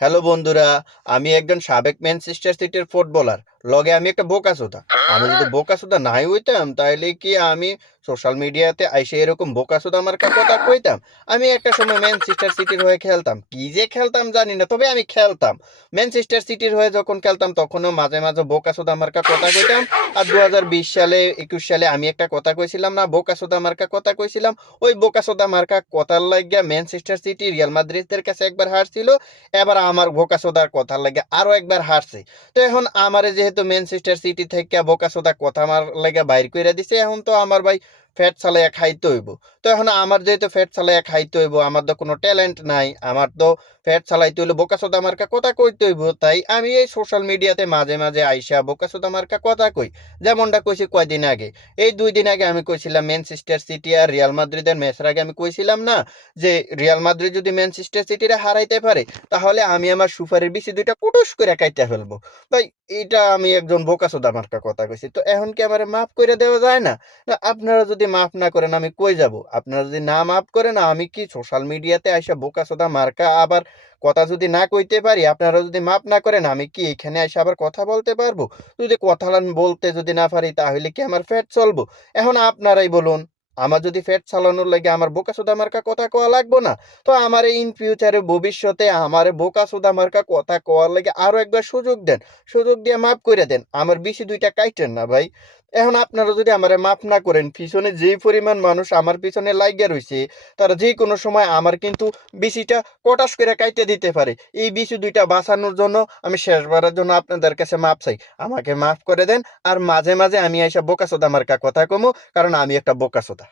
Hello বন্ধুরা আমি একজন সাবেক ম্যানচেস্টার সিটির ফুটবলার। লগে আমি একটা বোকা বোকাসোদা আমি যদি বোকা বোকাসোদা নাই হইতাম তাহলে কি আমি সোশ্যাল মিডিয়াতে আইসে এরকম বোকা বোকাসোদা আমার কথা কইতাম আমি একটা সময় ম্যানচেস্টার সিটির হয়ে খেলতাম। কি যে খেলতাম জানি না তবে আমি খেলতাম। ম্যানচেস্টার সিটির হয়ে যখন খেলতাম তখনও মাঝে মাঝে বোকাসোদা আমার কা কথা কইতাম। আর দু হাজার বিশ সালে একুশ সালে আমি একটা কথা কইছিলাম না বোকা বোকাসোদা মার্কা কথা কইছিলাম। ওই বোকা বোকাসোদা মার্কা কথার লাগিয়া ম্যানচেস্টার সিটি রিয়াল মাদ্রিদের কাছে একবার হারছিল। এবার আমার বোকা বোকাসোদার কথার লাগে আরও একবার হারছে। তো এখন আমারে যেহেতু ম্যানচেস্টার সিটি থেকে বোকাসোদা কথা আমার লাগে বাইর করে দিছে। এখন তো আমার ভাই ফ্যাট চালাইয়া খাইতে হইব। তো এখন আমার যেহেতু ফ্যাট চালাইয়া খাইতে হইব, আমার তো কোনো ট্যালেন্ট নাই, আমার তো ফ্যাট চালাইতে হইলে বোকাসোদা মার্কা কথা কইতে হইব, তাই আমি এই সোশ্যাল মিডিয়াতে মাঝে মাঝে আইসা বোকাসোদা মার্কা কথা কই। যেমনটা কইছি কয়দিন আগে। এই দুই দিন আগে আমি কইছিলাম ম্যানচেস্টার সিটি আর রিয়াল মাদ্রিদের ম্যাচের আগে আমি কইছিলাম না যে রিয়াল মাদ্রিদ যদি ম্যানচেস্টার সিটিরে হারাইতে পারে, তাহলে আমি আমার সুপারির বিচি দুইটা কুটুস করে কাইটা ফেলব। ভাই এটা আমি একজন বোকাসোদা মার্কা কথা কইছি। তো এখন কি আমার মাফ করে দেওয়া যায় না, আপনারা যদি মাফ না করেন, আমি কই যাব? আপনারা যদি না মাফ করেন, আমি কি সোশ্যাল মিডিয়াতে আইসা বোকাসোদা মার্কা আবার কথা যদি না কইতে পারি, আপনারা যদি মাফ না করেন, আমি কি এখানে এসে আবার কথা বলতে পারব? যদি কথা বলতে যদি না পারি, তাহলে কি আমার ফ্যাট চলবো? এখন আপনারাই বলুন, আমার যদি ফ্যাট চালানোর লাগে আমার বোকা সোদা মার্কা কথা কওয়া লাগবো না? তো আমার ইন ফিউচারে ভবিষ্যতে আমার বোকা সোদা মার্কা কথা কওয়ার লাগে আরও একবার সুযোগ দেন। সুযোগ দিয়ে মাফ করে দেন। আমার বেশি দুইটা কাইটেন না ভাই। এখন আপনারা যদি আমার মাফ না করেন, পিছনে যে পরিমাণ মানুষ আমার পিছনে লাগিয়া রয়েছে তারা যে কোনো সময় আমার কিন্তু বিসিটা কটাস করে কাইতে দিতে পারে। এই বিসি দুইটা বাঁচানোর জন্য আমি শেষবারের জন্য আপনাদের কাছে মাপ চাই। আমাকে মাফ করে দেন, আর মাঝে মাঝে আমি এসে বোকাসোদা মার্কা কথা কমু, কারণ আমি একটা বোকাসোদা